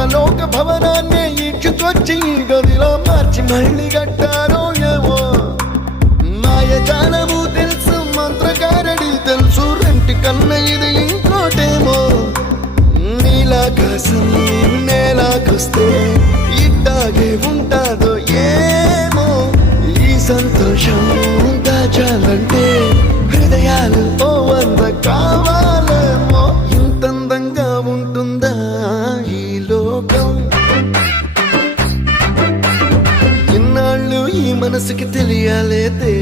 ఇంద్రలోక భవనాన్ని ఈడ్చుకొచ్చి ఈ గదిలో మార్చి మళ్ళీ కట్టారో ఏమో మాయజాలము తెలుసు మంత్రకారడి తెలుసు రెంటి కన్న ఇది ఇంకోటేమో నీలాకాశం నేలాకొస్తే ఇట్టాగే ఉంటాదో ఏమో ఈ సంతోషం దాచాలంటే హృదయాలు ఓ వంద కావాలేమో ఇంతందంగా ఉంటుందా ఈ లోకం ఇన్నాళ్ళు ఈ మనసుకి తెలియాలేదే